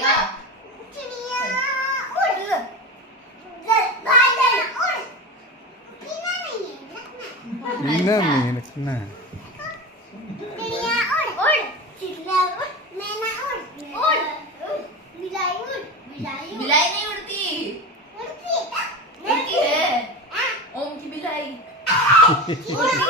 चिड़िया उड़, बादल उड़, पीना नहीं है रखना। चिड़िया उड़ उड़, चिड़िया उड़, मैना उड़ उड़, बिलाई उड़, बिलाई नहीं उड़ती, उड़ती उड़ती है। ओम की बिलाई उड़